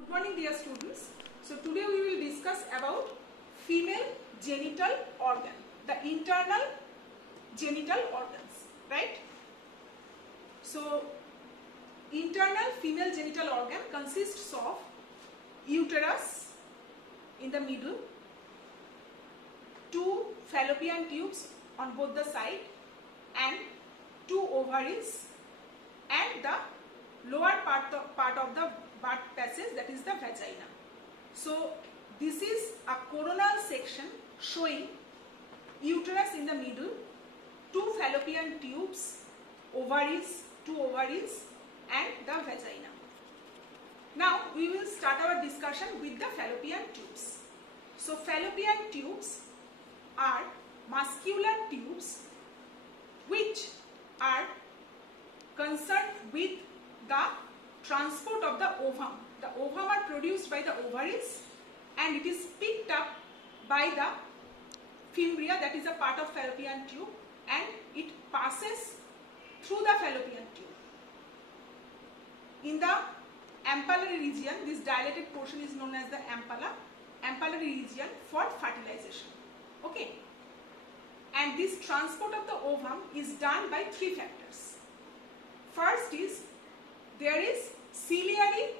Good morning dear students. So today we will discuss about female genital organ, the internal genital organs, right? So internal female genital organ consists of uterus in the middle, two fallopian tubes on both the side and two ovaries and the lower part of the birth passage, that is the vagina. So this is a coronal section showing uterus in the middle, two fallopian tubes, two ovaries and the vagina. Now we will start our discussion with the fallopian tubes. So fallopian tubes are muscular tubes which are concerned with the transport of the ovum. The ovum are produced by the ovaries and it is picked up by the fimbria, that is a part of fallopian tube, and it passes through the fallopian tube. In the ampullary region, this dilated portion is known as the ampullary region for fertilization. Okay. And this transport of the ovum is done by three factors. First is there is ciliary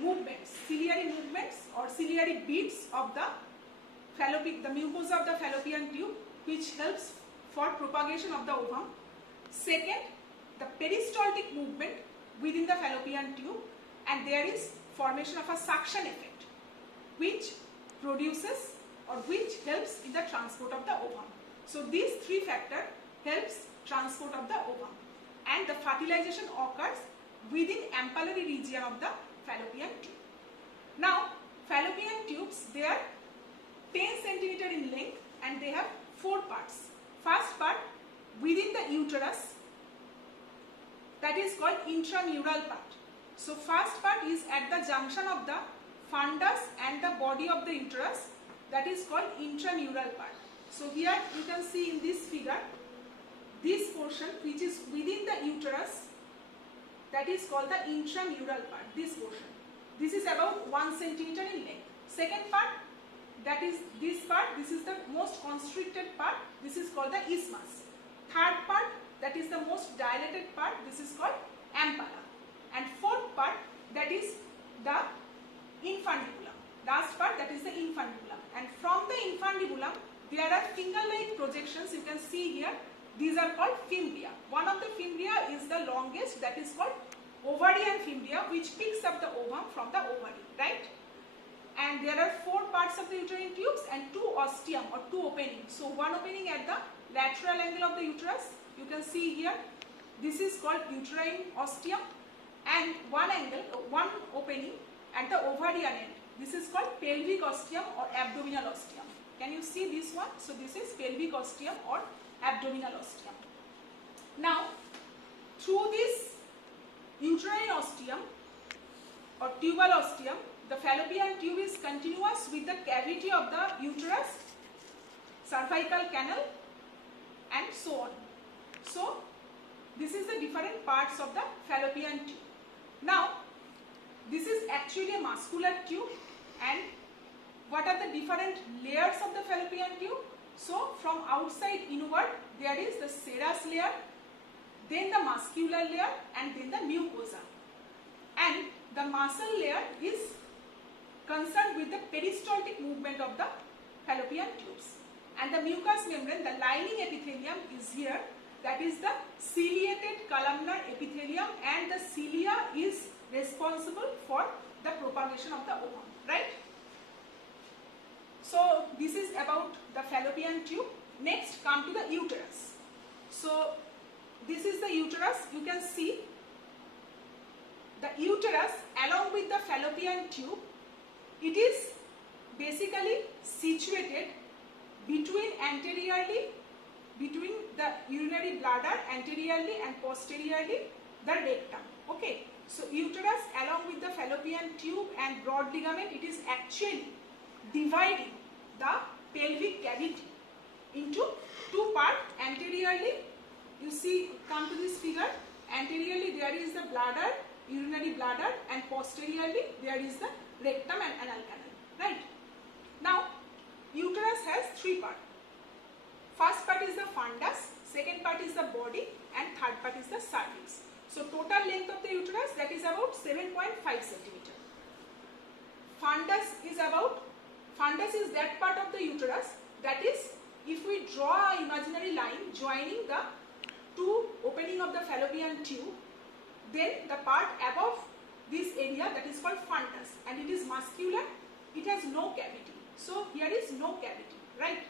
movements or ciliary beads of the mucosa of the fallopian tube, which helps for propagation of the ovum. Second, the peristaltic movement within the fallopian tube, and there is formation of a suction effect which produces or which helps in the transport of the ovum. So these three factors helps transport of the ovum, and the fertilization occurs within ampullary region of the fallopian tube. Now fallopian tubes, they are 10 cm in length and they have four parts. First part within the uterus, that is called intramural part. So first part is at the junction of the fundus and the body of the uterus, that is called intramural part. So here you can see in this figure, this portion which is within the uterus, that is called the intramural part, this portion. This is about 1 cm in length. Second part, that is this part, this is the most constricted part, this is called the isthmus. Third part, that is the most dilated part, this is called ampulla. And fourth part, that is the infundibulum. Last part, that is the infundibulum. And from the infundibulum, there are finger-like projections you can see here. These are called fimbria. One of the fimbria is the longest, that is called ovarian fimbria, which picks up the ovum from the ovary, right? And there are four parts of the uterine tubes and two ostium or two openings. So one opening at the lateral angle of the uterus, you can see here, this is called uterine ostium, and one opening at the ovarian end. This is called pelvic ostium or abdominal ostium. Can you see this one? So this is pelvic ostium or abdominal ostium. Now through this uterine ostium or tubal ostium, the fallopian tube is continuous with the cavity of the uterus, cervical canal and so on. So this is the different parts of the fallopian tube. Now this is actually a muscular tube, and what are the different layers of the fallopian tube? So from outside inward there is the serous layer, then the muscular layer and then the mucosa. And the muscle layer is concerned with the peristaltic movement of the fallopian tubes. And the mucous membrane, the lining epithelium is here, that is the ciliated columnar epithelium, and the cilia is responsible for the propagation of the ovum, right? So this is about the fallopian tube. Next come to the uterus. So this is the uterus. You can see the uterus along with the fallopian tube, it is basically situated between the urinary bladder anteriorly and posteriorly the rectum. Okay. So uterus along with the fallopian tube and broad ligament, it is actually dividing the pelvic cavity into two parts. Anteriorly, you see, come to this figure, anteriorly there is the bladder, urinary bladder, and posteriorly there is the rectum and anal canal, right? Now, uterus has three parts. First part is the fundus, second part is the body, and third part is the cervix. So total length of the uterus, that is about 7.5 centimeter. Fundus is that part of the uterus, that is, if we draw an imaginary line joining the two opening of the fallopian tube, then the part above this area, that is called fundus, and it is muscular, it has no cavity. So here is no cavity, right?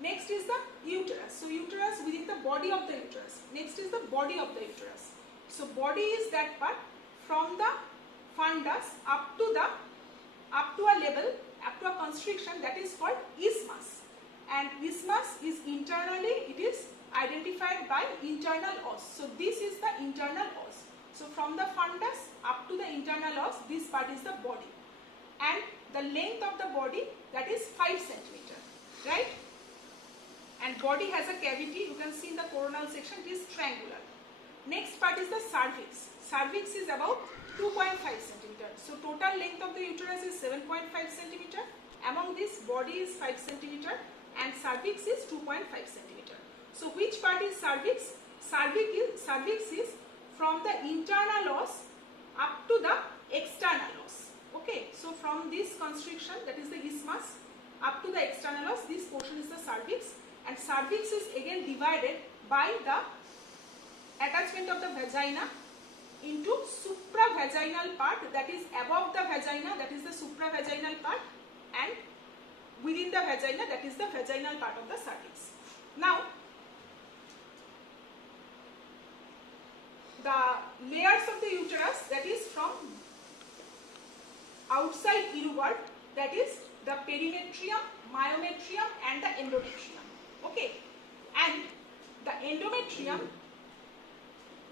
Next is the uterus. So uterus within the body of the uterus. Next is the body of the uterus. So body is that part from the fundus up to a level, up to a constriction, that is called isthmus. And isthmus is internally, it is identified by internal os. So this is the internal os. So from the fundus up to the internal os, this part is the body. And the length of the body, that is 5 centimeter, right? And body has a cavity, you can see in the coronal section, it is triangular. Next part is the cervix. Cervix is about 2.5 centimeter. So total length of the uterus is 7.5 centimeter. Among this, body is 5 centimeter and cervix is 2.5 centimeter. So which part is cervix? Cervix is from the internal os up to the external os. Okay, so from this constriction, that is the isthmus, up to the external os, this portion is the cervix, and cervix is again divided by the attachment of the vagina into supravaginal part, that is above the vagina, that is the supravaginal part, and within the vagina, that is the vaginal part of the cervix. Now, the layers of the uterus, that is from outside uruvert, that is the perimetrium, myometrium, and the endometrium. Okay, and the endometrium,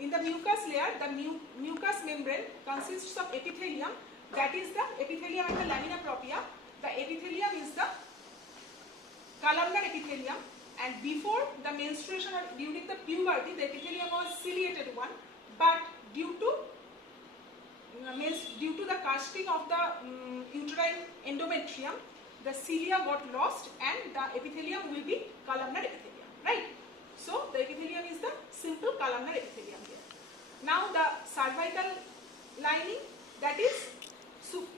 in the mucus layer, the mucous membrane consists of epithelium, that is the epithelium and the lamina propria. The epithelium is the columnar epithelium, and before the menstruation or during the puberty, the epithelium was ciliated one, but due to the casting of the uterine endometrium, the cilia got lost and the epithelium will be columnar epithelium, right? So the epithelium is the simple columnar epithelium here. Now the cervical lining, that is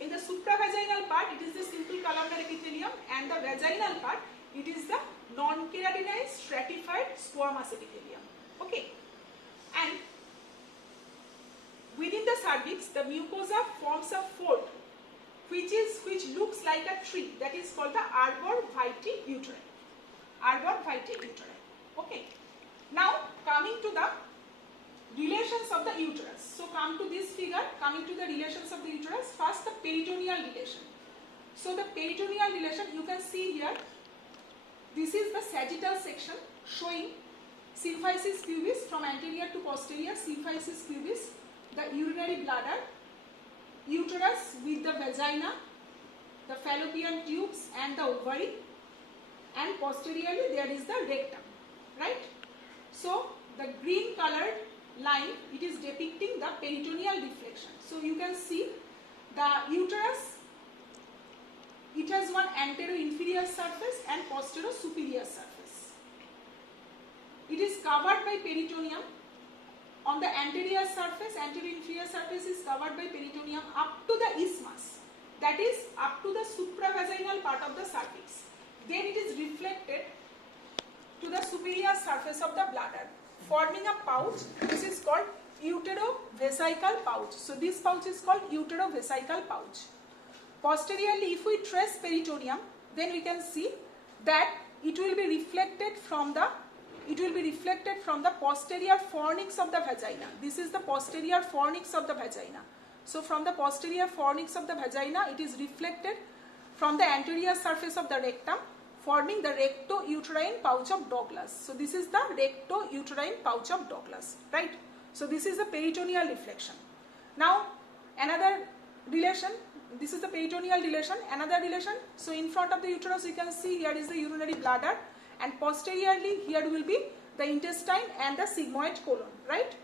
in the supravaginal part, it is the simple columnar epithelium, and the vaginal part, it is the non-keratinized stratified squamous epithelium. Okay, and within the cervix, the mucosa forms a fold which looks like a tree, that is called the arbor vitae uteri. Arbor vitae uteri. Okay. Now coming to the relations of the uterus. So come to this figure, coming to the relations of the uterus. First, the peritoneal relation. So the peritoneal relation, you can see here, this is the sagittal section showing symphysis pubis from anterior to posterior, symphysis pubis, the urinary bladder, uterus with the vagina, the fallopian tubes and the ovary, and posteriorly there is the rectum, right? So the green colored line, it is depicting the peritoneal deflection. So you can see the uterus, it has one antero-inferior surface and posterior-superior surface. It is covered by peritoneum. On the anterior surface, anterior-inferior surface is covered by peritoneum up to the isthmus, that is up to the supravaginal part of the cervix. Then it is reflected to the superior surface of the bladder, forming a pouch. This is called uterovesical pouch. So this pouch is called uterovesical pouch. Posteriorly, if we trace peritoneum, then we can see that it will be reflected from the posterior fornix of the vagina. This is the posterior fornix of the vagina. So from the posterior fornix of the vagina, it is reflected from the anterior surface of the rectum, forming the recto-uterine pouch of Douglas. So this is the recto-uterine pouch of Douglas, right? So this is the peritoneal reflection. Now another relation, this is the peritoneal relation, another relation. So in front of the uterus, you can see here is the urinary bladder, and posteriorly here will be the intestine and the sigmoid colon, right?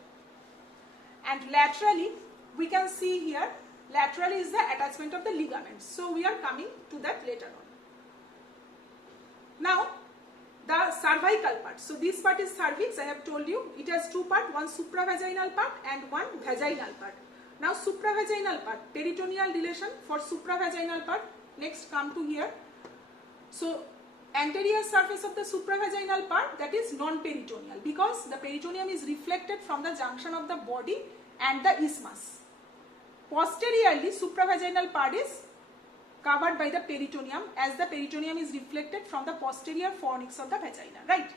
And laterally we can see here laterally is the attachment of the ligaments. So we are coming to that later on. Now the cervical part. So this part is cervix. I have told you it has two parts, one supravaginal part and one vaginal part. Now supravaginal part, peritoneal dilation for supravaginal part. Next come to here. So anterior surface of the supravaginal part, that is non-peritoneal, because the peritoneum is reflected from the junction of the body and the isthmus. Posteriorly, supravaginal part is covered by the peritoneum, as the peritoneum is reflected from the posterior fornix of the vagina, right?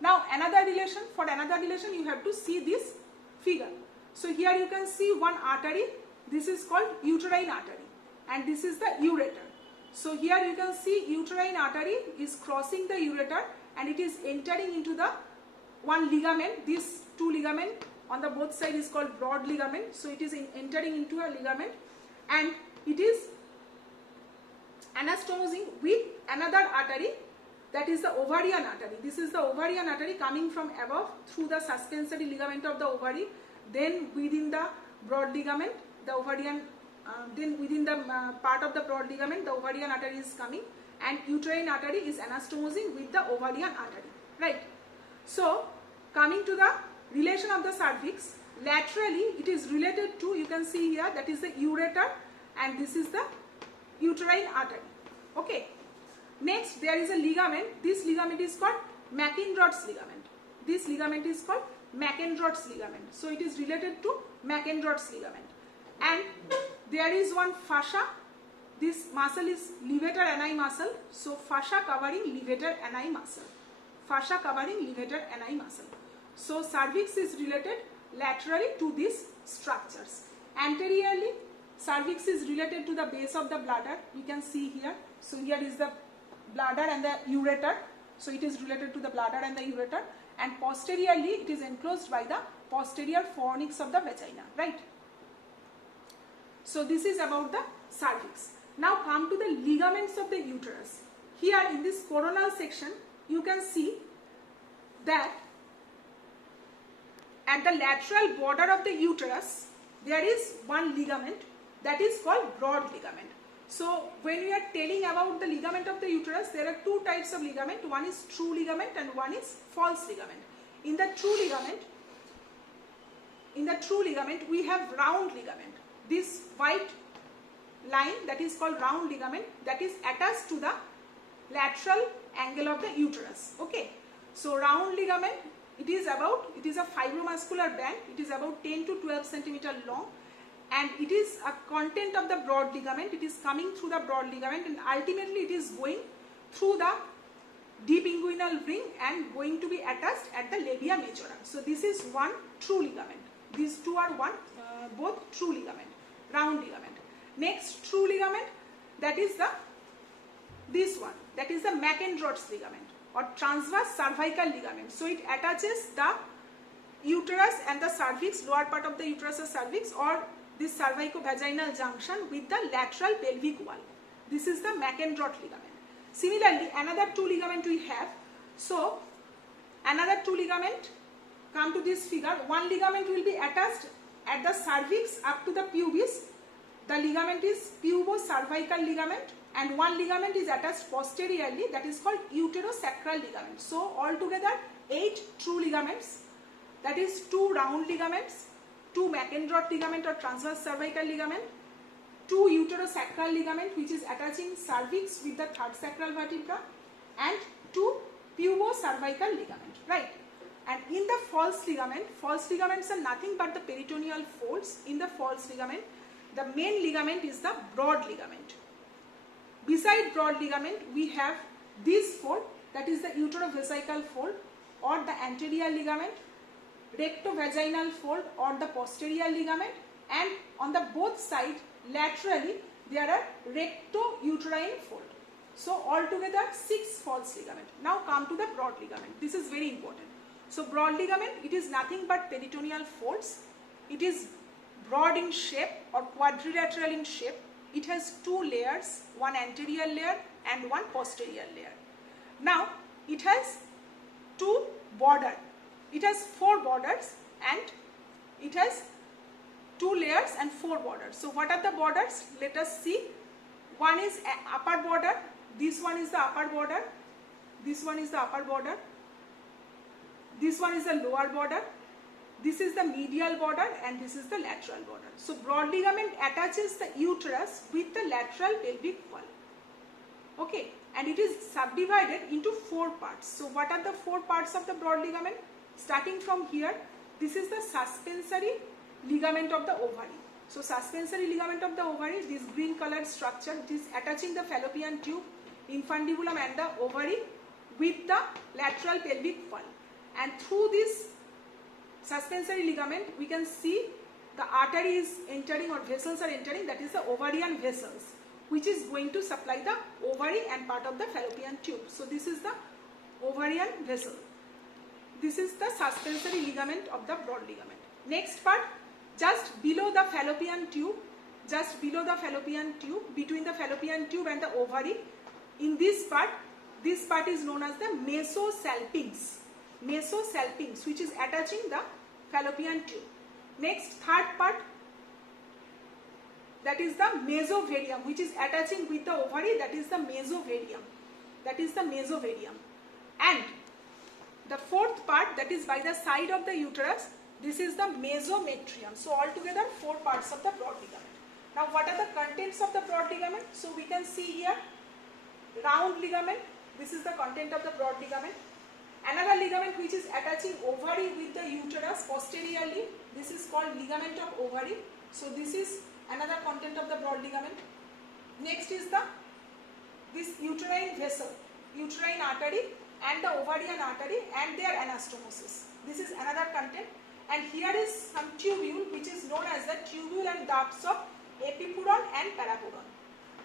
Now another relation, for another relation you have to see this figure. So here you can see one artery, this is called uterine artery, and this is the ureter. So here you can see uterine artery is crossing the ureter and it is entering into the one ligament. These two ligament on the both side is called broad ligament. So it is entering into a ligament and it is anastomosing with another artery, that is the ovarian artery. This is the ovarian artery coming from above through the suspensory ligament of the ovary, then within the broad ligament, the ovarian, then within the part of the broad ligament, the ovarian artery is coming, and uterine artery is anastomosing with the ovarian artery, right? So coming to the relation of the cervix, laterally it is related to, you can see here, that is the ureter, and this is the uterine artery. Okay. Next there is a ligament. This ligament is called McInrod's ligament. This ligament is called McInrod's ligament. So it is related to McInrod's ligament. And there is one fascia. This muscle is levator ani muscle. So fascia covering levator ani muscle. Fascia covering levator ani muscle. So cervix is related laterally to these structures. Anteriorly, cervix is related to the base of the bladder. You can see here. So here is the bladder and the ureter. So it is related to the bladder and the ureter. And posteriorly, it is enclosed by the posterior fornix of the vagina, right? So this is about the cervix. Now come to the ligaments of the uterus. Here in this coronal section, you can see that at the lateral border of the uterus, there is one ligament that is called broad ligament. So when we are telling about the ligament of the uterus, there are two types of ligament. One is true ligament and one is false ligament. In the true ligament, we have round ligament. This white line that is called round ligament, that is attached to the lateral angle of the uterus. Okay. So round ligament, it is a fibromuscular band. It is about 10 to 12 centimeter long. And it is a content of the broad ligament. It is coming through the broad ligament and ultimately it is going through the deep inguinal ring and going to be attached at the labia majora. So this is one true ligament. These two are both true ligament, round ligament. Next true ligament, that is this one, that is the McInrod's ligament or transverse cervical ligament. So it attaches the uterus and the cervix, lower part of the uterus or cervix, or this cervico-vaginal junction with the lateral pelvic wall. This is the McInrod ligament. Similarly, another two ligament we have. So another two ligament, come to this figure. One ligament will be attached at the cervix up to the pubis. The ligament is pubocervical ligament, and one ligament is attached posteriorly, that is called uterosacral ligament. So altogether 8 true ligaments, that is 2 round ligaments, 2 McInrod ligament or transverse cervical ligament, 2 uterosacral ligament which is attaching cervix with the third sacral vertebra, and 2 pubocervical ligament, right? And in the false ligaments are nothing but the peritoneal folds. In the false ligament, the main ligament is the broad ligament. Beside broad ligament, we have this fold, that is the uterovesical fold or the anterior ligament, rectovaginal fold or the posterior ligament, and on the both sides laterally there are recto-uterine fold. So altogether 6 false ligament. Now come to the broad ligament. This is very important. So broad ligament, it is nothing but peritoneal folds. It is broad in shape or quadrilateral in shape. It has 2 layers, one anterior layer and one posterior layer. Now it has 2 borders. It has 4 borders and it has 2 layers and 4 borders. So what are the borders? Let us see. One is upper border, this one is the upper border, this one is the upper border, this one is the lower border, this is the medial border, and this is the lateral border. So broad ligament attaches the uterus with the lateral pelvic wall. Okay, and it is subdivided into 4 parts. So what are the 4 parts of the broad ligament? Starting from here, this is the suspensory ligament of the ovary. So suspensory ligament of the ovary, this green colored structure, it is attaching the fallopian tube, infundibulum and the ovary with the lateral pelvic wall. And through this suspensory ligament, we can see the artery is entering or vessels are entering, that is the ovarian vessels, which is going to supply the ovary and part of the fallopian tube. So this is the ovarian vessel. This is the suspensory ligament of the broad ligament. Next part, just below the fallopian tube, between the fallopian tube and the ovary, in this part is known as the mesosalpinx, which is attaching the fallopian tube. Next, third part, that is the mesovarium, which is attaching with the ovary, that is the mesovarium. And the fourth part, that is by the side of the uterus, this is the mesometrium. So altogether 4 parts of the broad ligament. Now what are the contents of the broad ligament? So we can see here, round ligament, this is the content of the broad ligament. Another ligament which is attaching ovary with the uterus posteriorly, this is called ligament of ovary. So this is another content of the broad ligament. Next is this uterine vessel, uterine artery and the ovarian artery and their anastomosis. This is another content. And here is some tubule which is known as the tubule and ducts of epipuron and parapuron.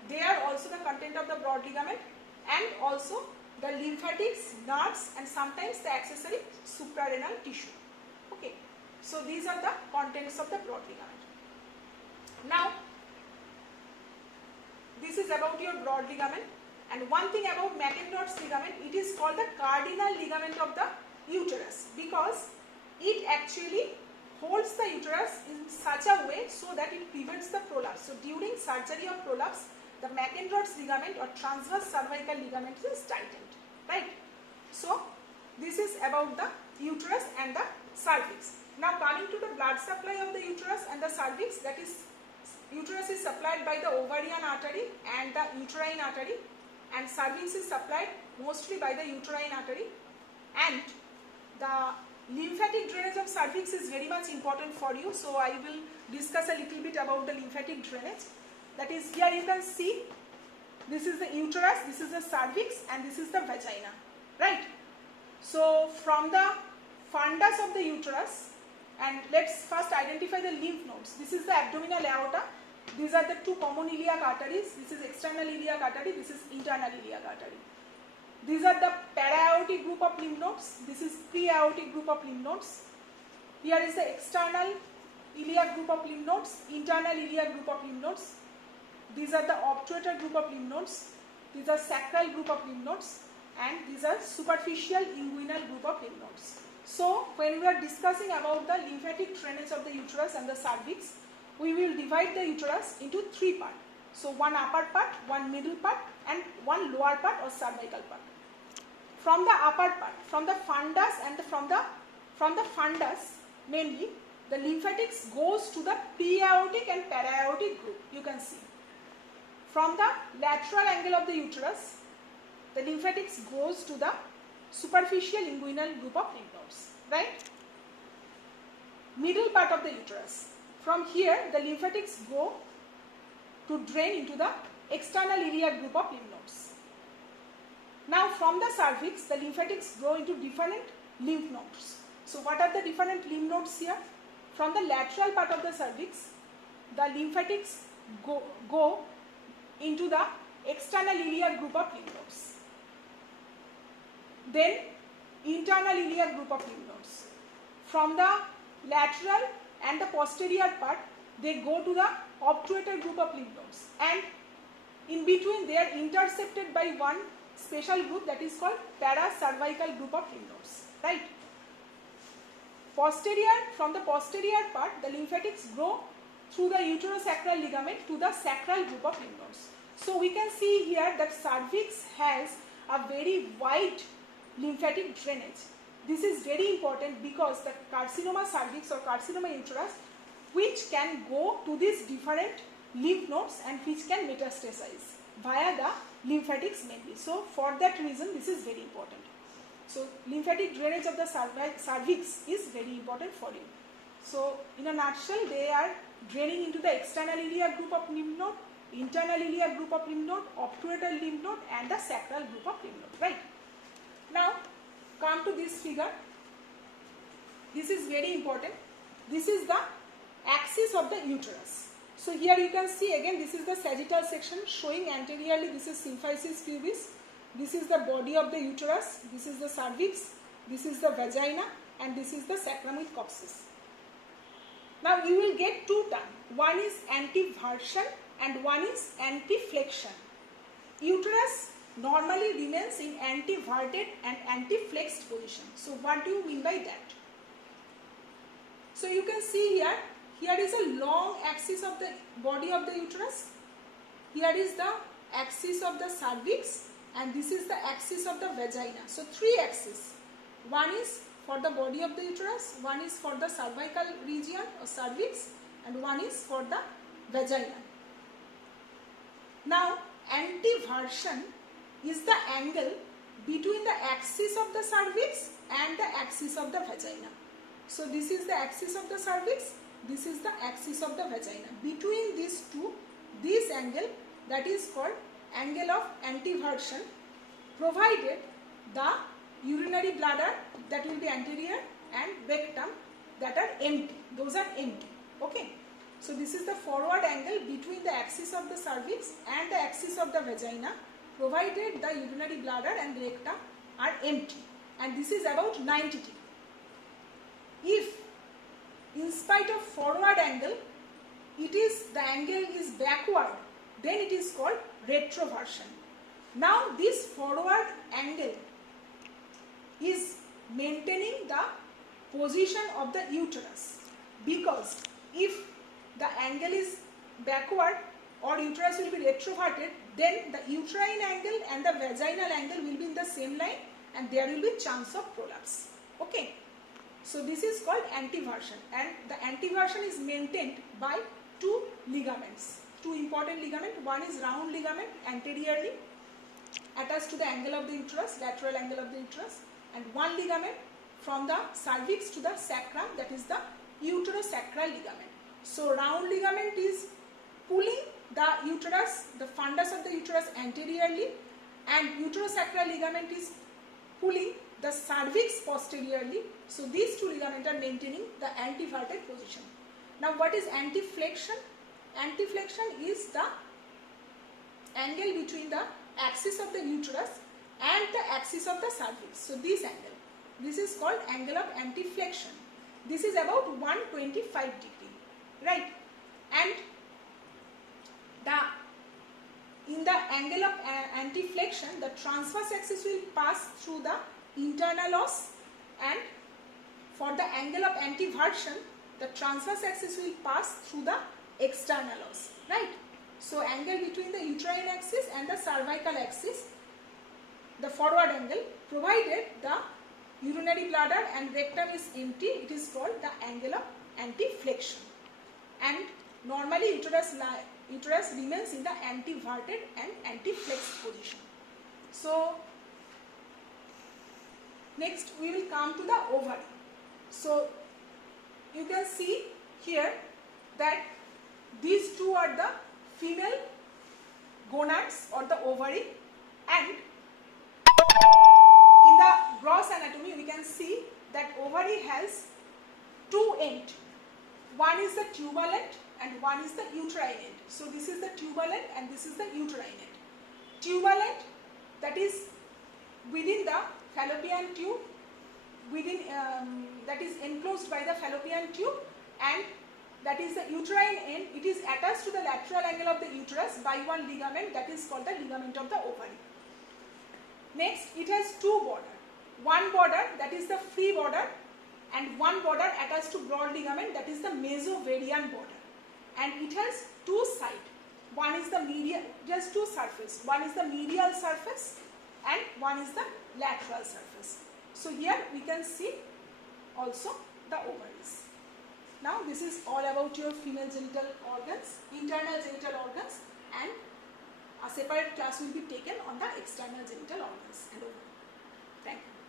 They are also the content of the broad ligament, and also the lymphatics, nerves, and sometimes the accessory suprarenal tissue. Okay, so these are the contents of the broad ligament. Now, this is about your broad ligament, and one thing about Mackendorf's ligament, it is called the cardinal ligament of the uterus because it actually holds the uterus in such a way so that it prevents the prolapse. So during surgery of prolapse, the Mackendorf's ligament or transverse cervical ligament is tightened, right? So this is about the uterus and the cervix. Now coming to the blood supply of the uterus and the cervix, that is, uterus is supplied by the ovarian artery and the uterine artery, and cervix is supplied mostly by the uterine artery, and the lymphatic drainage of cervix is very much important for you. So I will discuss a little bit about the lymphatic drainage. That is, here you can see, this is the uterus, this is the cervix, and this is the vagina, right? So from the fundus of the uterus, and let's first identify the lymph nodes. This is the abdominal aorta. These are the 2 common iliac arteries. This is external iliac artery, this is internal iliac artery. These are the para-aortic group of lymph nodes. This is pre-aortic group of lymph nodes. Here is the external iliac group of lymph nodes, internal iliac group of lymph nodes. These are the obturator group of lymph nodes. These are sacral group of lymph nodes, and these are superficial inguinal group of lymph nodes. So when we are discussing about the lymphatic drainage of the uterus and the cervix, we will divide the uterus into 3 parts. So one upper part, one middle part, and one lower part or cervical part. From the upper part, from the fundus and from the fundus mainly, the lymphatics goes to the pre-aortic and para-aortic group, you can see. From the lateral angle of the uterus, the lymphatics goes to the superficial inguinal group of lymph nodes, right? Middle part of the uterus. From here, the lymphatics go to drain into the external iliac group of lymph nodes. Now from the cervix, the lymphatics go into different lymph nodes. So what are the different lymph nodes here? From the lateral part of the cervix, the lymphatics go into the external iliac group of lymph nodes. Then internal iliac group of lymph nodes. From the lateral and the posterior part, they go to the obturator group of lymph nodes, and in between they are intercepted by one special group that is called paracervical group of lymph nodes, right? From the posterior part, the lymphatics go through the uterosacral ligament to the sacral group of lymph nodes. So we can see here that cervix has a very wide lymphatic drainage. This is very important because the carcinoma cervix or carcinoma uterus, which can go to these different lymph nodes and which can metastasize via the lymphatics mainly. So for that reason this is very important. So lymphatic drainage of the cervix is very important for you. So in a nutshell, they are draining into the external iliac group of lymph node, internal iliac group of lymph node, obturator lymph node and the sacral group of lymph node, right? Now come to this figure. This is very important. This is the axis of the uterus. So here you can see again, this is the sagittal section showing anteriorly, this is symphysis pubis, this is the body of the uterus, this is the cervix, this is the vagina and this is the sacrum with coccyx. Now you will get two terms, one is anteversion and one is anteflexion. Uterus normally remains in anteverted and anteflexed position. So what do you mean by that? So you can see here, here is a long axis of the body of the uterus, here is the axis of the cervix and this is the axis of the vagina. So three axes, one is for the body of the uterus, one is for the cervical region or cervix and one is for the vagina. Now anteversion is the angle between the axis of the cervix and the axis of the vagina. So this is the axis of the cervix, this is the axis of the vagina. Between these two, this angle, that is called angle of anteversion, provided the urinary bladder that will be anterior and rectum that are empty, those are empty, okay. So this is the forward angle between the axis of the cervix and the axis of the vagina, provided the urinary bladder and rectum are empty, and this is about 90 degrees. If in spite of forward angle, the angle is backward, then it is called retroversion. Now this forward angle is maintaining the position of the uterus, because if the angle is backward or uterus will be retroverted, then the uterine angle and the vaginal angle will be in the same line and there will be chance of prolapse, okay. So this is called anteversion, and the anteversion is maintained by two ligaments, two important ligaments. One is round ligament anteriorly attached to the angle of the uterus, lateral angle of the uterus, and one ligament from the cervix to the sacrum, that is the uterosacral ligament. So round ligament is pulling the uterus, the fundus of the uterus anteriorly, and uterosacral ligament is pulling the cervix posteriorly. So these two ligaments are maintaining the anteverted position. Now what is anteflexion? Anteflexion is the angle between the axis of the uterus and the axis of the cervix. So this angle, this is called angle of anteflexion. This is about 125 degree, right? And in the angle of anteflexion, the transverse axis will pass through the internal os, and for the angle of anteversion, the transverse axis will pass through the external os, right? So angle between the uterine axis and the cervical axis, the forward angle, provided the urinary bladder and rectum is empty, it is called the angle of anteflexion. And normally uterus remains in the anteverted and anteflexed position. So next we will come to the ovary. So you can see here that these two are the female gonads or the ovary, and in the gross anatomy we can see that ovary has two ends. One is the tubal end and one is the uterine end. So this is the tubal end and this is the uterine end. Tubal end, that is within the fallopian tube, within that is enclosed by the fallopian tube, and that is the uterine end. It is attached to the lateral angle of the uterus by one ligament, that is called the ligament of the ovary. Next, it has two borders. One border, that is the free border, and one border attached to broad ligament, that is the mesovarian border. and it has two sides. One is the medial, just two surface. One is the medial surface and one is the lateral surface. So here we can see also the ovaries. Now this is all about your female genital organs, internal genital organs, and a separate class will be taken on the external genital organs and ovary. Thank you.